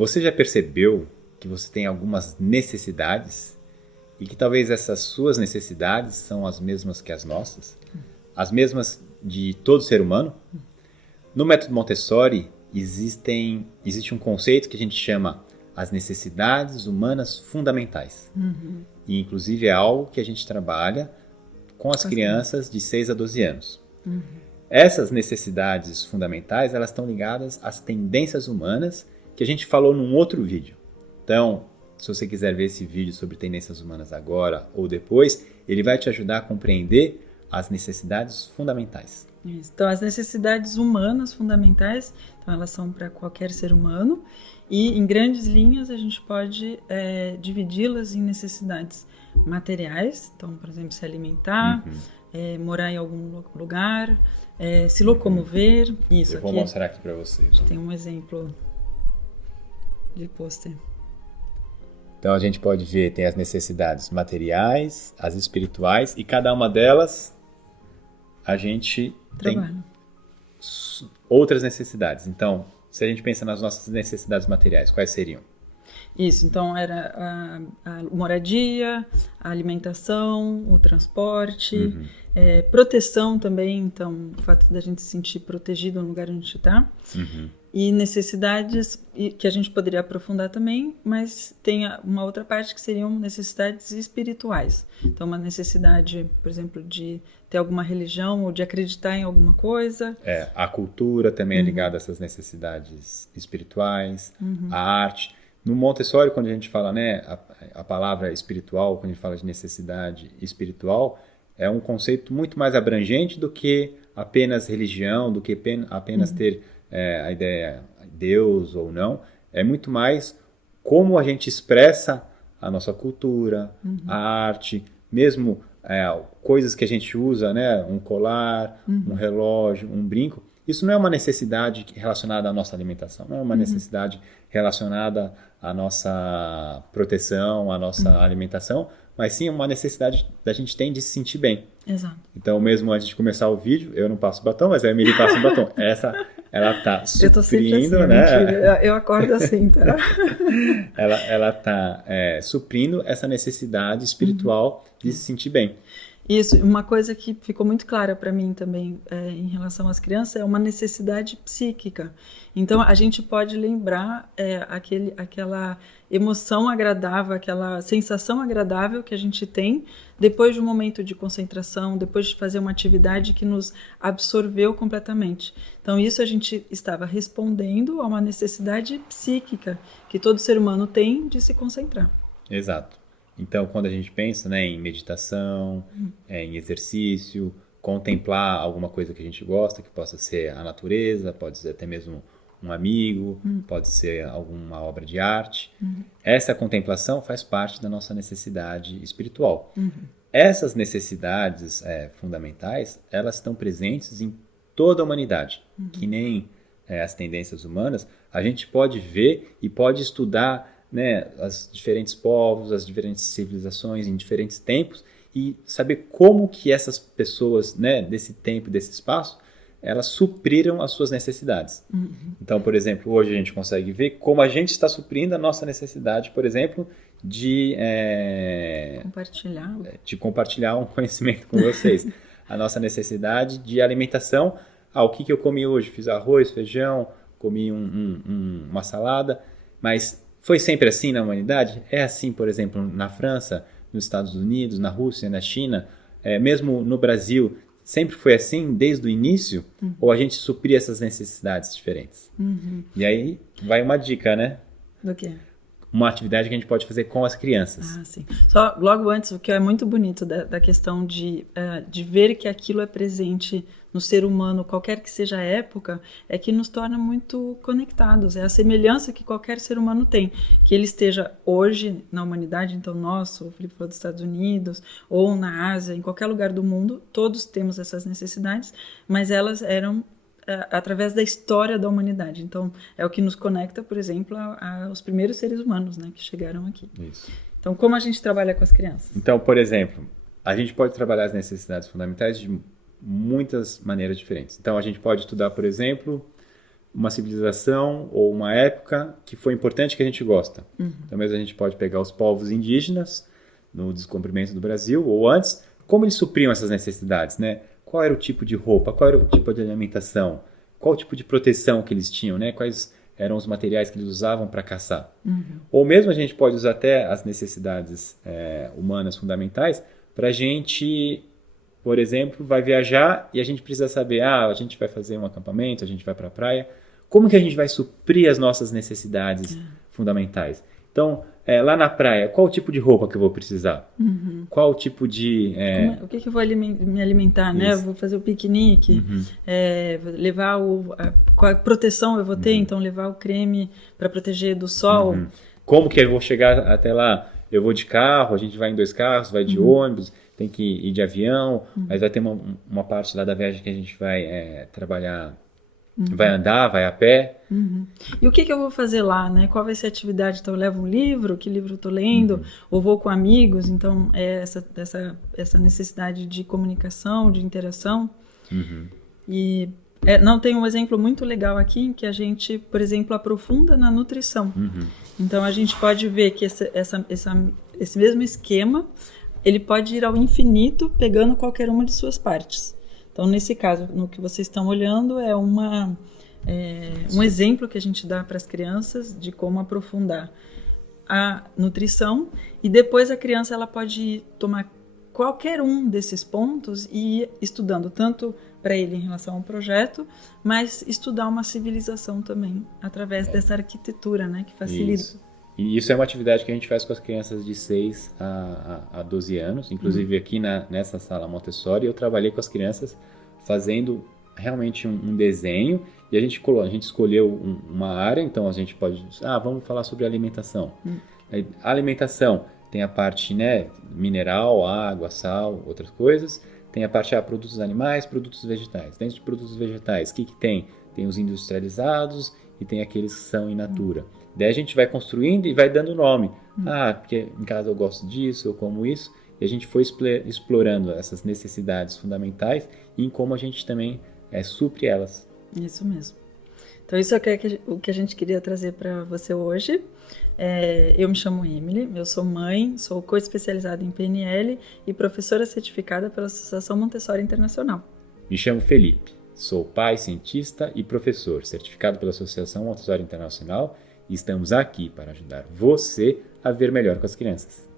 Você já percebeu que você tem algumas necessidades e que talvez essas suas necessidades são as mesmas que as nossas? As mesmas de todo ser humano? No método Montessori existe um conceito que a gente chama as necessidades humanas fundamentais. E inclusive é algo que a gente trabalha com as crianças de 6 a 12 anos. Essas necessidades fundamentais, elas estão ligadas às tendências humanas que a gente falou num outro vídeo. Então, se você quiser ver esse vídeo sobre tendências humanas agora ou depois, ele vai te ajudar a compreender as necessidades fundamentais. Isso. Então, as necessidades humanas fundamentais, então elas são para qualquer ser humano e, em grandes linhas, a gente pode dividi-las em necessidades materiais, então, por exemplo, se alimentar, morar em algum lugar, se locomover. Isso. Eu vou mostrar aqui para vocês. Tem um exemplo de pôster. Então, a gente pode ver, tem as necessidades materiais, as espirituais, e cada uma delas a gente tem outras necessidades. Então, se a gente pensa nas nossas necessidades materiais, quais seriam? Isso, então era a moradia, a alimentação, o transporte, proteção também, então o fato da gente se sentir protegido no lugar onde a gente está. E necessidades que a gente poderia aprofundar também, mas tem uma outra parte que seriam necessidades espirituais. Então, uma necessidade, por exemplo, de ter alguma religião ou de acreditar em alguma coisa. A cultura também é ligada a essas necessidades espirituais, a arte. No Montessori, quando a gente fala, né, a palavra espiritual, quando a gente fala de necessidade espiritual, é um conceito muito mais abrangente do que apenas religião, do que apenas ter a ideia Deus ou não. É muito mais como a gente expressa a nossa cultura, a arte, mesmo coisas que a gente usa, né, um colar, um relógio, um brinco. Isso não é uma necessidade relacionada à nossa alimentação, não é uma necessidade relacionada à nossa proteção, à nossa alimentação, mas sim uma necessidade da gente tem de se sentir bem. Exato. Então, mesmo antes de começar o vídeo, eu não passo batom, mas a Emily passa o batom. Ela tá suprindo, eu tô sempre assim, né? Mentira. Eu acordo assim, tá? ela tá suprindo essa necessidade espiritual de se sentir bem. Isso, uma coisa que ficou muito clara para mim também em relação às crianças é uma necessidade psíquica. Então, a gente pode lembrar aquela emoção agradável, aquela sensação agradável que a gente tem depois de um momento de concentração, depois de fazer uma atividade que nos absorveu completamente. Então, isso a gente estava respondendo a uma necessidade psíquica que todo ser humano tem de se concentrar. Exato. Então, quando a gente pensa, né, em meditação, em exercício, contemplar alguma coisa que a gente gosta, que possa ser a natureza, pode ser até mesmo um amigo, pode ser alguma obra de arte. Essa contemplação faz parte da nossa necessidade espiritual. Essas necessidades fundamentais, elas estão presentes em toda a humanidade. Que nem as tendências humanas, a gente pode ver e pode estudar, né, os diferentes povos, as diferentes civilizações em diferentes tempos e saber como que essas pessoas, né, desse tempo, desse espaço, elas supriram as suas necessidades. Então, por exemplo, hoje a gente consegue ver como a gente está suprindo a nossa necessidade, por exemplo, de compartilhar um conhecimento com vocês. A nossa necessidade de alimentação. O que eu comi hoje? Fiz arroz, feijão, comi uma salada, mas foi sempre assim na humanidade? É assim, por exemplo, na França, nos Estados Unidos, na Rússia, na China, mesmo no Brasil, sempre foi assim desde o início? Ou a gente supria essas necessidades diferentes? E aí vai uma dica, né? Do quê? Uma atividade que a gente pode fazer com as crianças. Sim. Só logo antes, o que é muito bonito da questão de ver que aquilo é presente no ser humano, qualquer que seja a época, é que nos torna muito conectados. É a semelhança que qualquer ser humano tem. Que ele esteja hoje na humanidade, então nós, o Felipe falou dos Estados Unidos, ou na Ásia, em qualquer lugar do mundo, todos temos essas necessidades, mas elas eram através da história da humanidade. Então, é o que nos conecta, por exemplo, aos primeiros seres humanos, né, que chegaram aqui. Isso. Então, como a gente trabalha com as crianças? Então, por exemplo, a gente pode trabalhar as necessidades fundamentais de muitas maneiras diferentes. Então, a gente pode estudar, por exemplo, uma civilização ou uma época que foi importante que a gente gosta. Então mesmo a gente pode pegar os povos indígenas no descobrimento do Brasil ou antes, como eles supriam essas necessidades, né? Qual era o tipo de roupa, qual era o tipo de alimentação, qual o tipo de proteção que eles tinham, né? Quais eram os materiais que eles usavam para caçar. Ou mesmo a gente pode usar até as necessidades humanas fundamentais para a gente, por exemplo, vai viajar e a gente precisa saber, a gente vai fazer um acampamento, a gente vai para a praia, como que a gente vai suprir as nossas necessidades fundamentais? Então, lá na praia, qual o tipo de roupa que eu vou precisar? Qual o tipo de... O que eu vou me alimentar, né? Eu vou fazer o piquenique, levar qual proteção eu vou ter, então levar o creme para proteger do sol. Como que eu vou chegar até lá? Eu vou de carro, a gente vai em 2 carros, vai de ônibus, tem que ir de avião, mas vai ter uma parte lá da viagem que a gente vai trabalhar, vai andar, vai a pé. E o que eu vou fazer lá, né? Qual vai ser a atividade? Então eu levo um livro, que livro eu estou lendo, ou vou com amigos, então é essa necessidade de comunicação, de interação. E não, tem um exemplo muito legal aqui em que a gente, por exemplo, aprofunda na nutrição. Então a gente pode ver que esse mesmo esquema, ele pode ir ao infinito pegando qualquer uma de suas partes. Então nesse caso, no que vocês estão olhando, é um exemplo que a gente dá para as crianças de como aprofundar a nutrição, e depois a criança ela pode tomar qualquer um desses pontos e ir estudando tanto para ele em relação ao projeto, mas estudar uma civilização também através dessa arquitetura, né, que facilita. Isso. E isso é uma atividade que a gente faz com as crianças de 6 a 12 anos, inclusive aqui nessa sala Montessori eu trabalhei com as crianças fazendo realmente um desenho, e a gente escolheu uma área, então a gente pode... vamos falar sobre alimentação. A alimentação tem a parte, né, mineral, água, sal, outras coisas. Tem a parte produtos animais, produtos vegetais. Dentro de produtos vegetais, o que tem? Tem os industrializados e tem aqueles que são in natura. Daí a gente vai construindo e vai dando nome. Porque em casa eu gosto disso, eu como isso. E a gente foi explorando essas necessidades fundamentais e em como a gente também supre elas. Isso mesmo. Então isso é o que a gente queria trazer para você hoje. Eu me chamo Emily, eu sou mãe, sou coach especializada em PNL e professora certificada pela Associação Montessori Internacional. Me chamo Felipe, sou pai, cientista e professor certificado pela Associação Montessori Internacional e estamos aqui para ajudar você a ver melhor com as crianças.